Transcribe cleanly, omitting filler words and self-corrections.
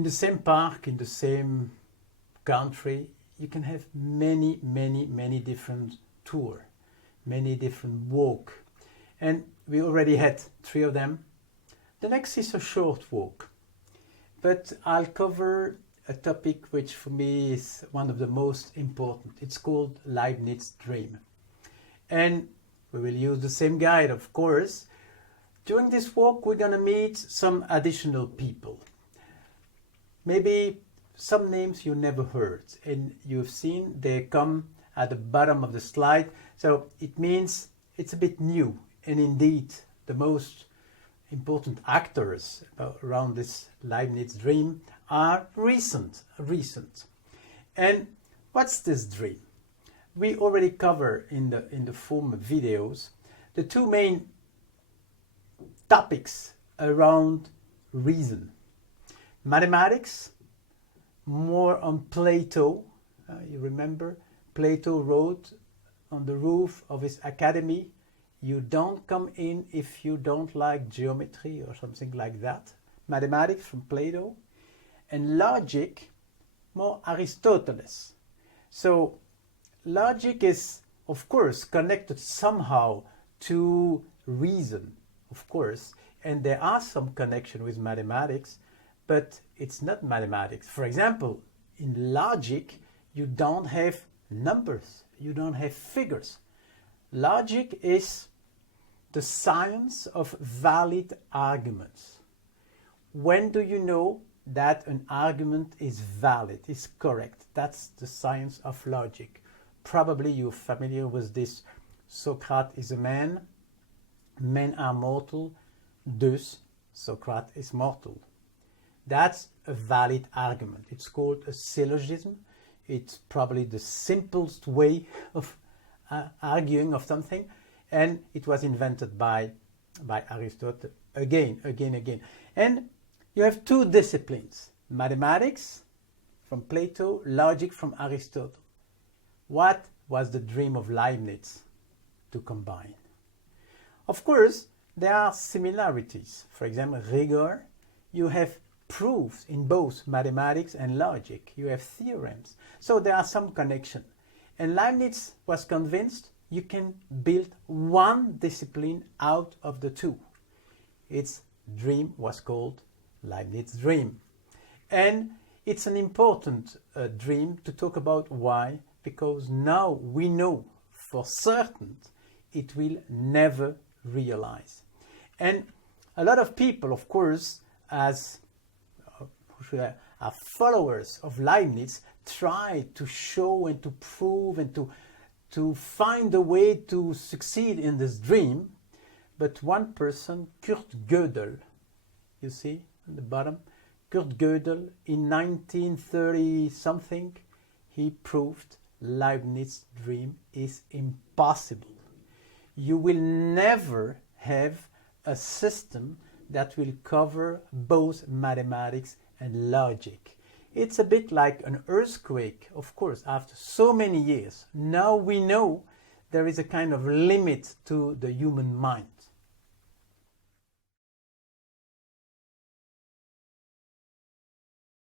in the same park, in the same country, you can have many different tours, many different walk. And we already had 3 of them. The next is a short walk. But I'll cover a topic which for me is one of the most important. It's called Leibniz dream. And we will use the same guide, of course. During this walk, we're going to meet some additional people. Maybe some names you never heard, and you've seen they come at the bottom of the slide. So it means it's a bit new. And indeed, the most important actors around this Leibniz dream are recent. And what's this dream? We already covered in the former videos the 2 main topics around reason. Mathematics, more on Plato. You remember Plato wrote on the roof of his academy, "You don't come in if you don't like geometry," or something like that. Mathematics from Plato. And logic, more Aristoteles. So logic is, of course, connected somehow to reason, of course, and there are some connection with mathematics, but it's not mathematics. For example, in logic, you don't have numbers, you don't have figures. Logic is the science of valid arguments. When do you know that an argument is valid, is correct? That's the science of logic. Probably you're familiar with this: Socrates is a man, men are mortal, thus Socrates is mortal. That's a valid argument. It's called a syllogism. It's probably the simplest way of arguing of something, and it was invented by Aristotle again. And you have 2 disciplines: mathematics from Plato, logic from Aristotle. What was the dream of Leibniz? To combine. Of course, there are similarities. For example, rigor, you have proofs in both mathematics and logic. You have theorems. So there are some connection. And Leibniz was convinced you can build one discipline out of the 2. Its dream was called Leibniz dream. And it's an important dream to talk about. Why? Because now we know for certain it will never realize. And a lot of people, of course, as are followers of Leibniz, try to show and to prove and to find a way to succeed in this dream. But one person, Kurt Gödel, you see at the bottom, Kurt Gödel, in 1930 something, he proved Leibniz dream is impossible. You will never have a system that will cover both mathematics and logic. It's a bit like an earthquake, of course, after so many years. Now we know there is a kind of limit to the human mind.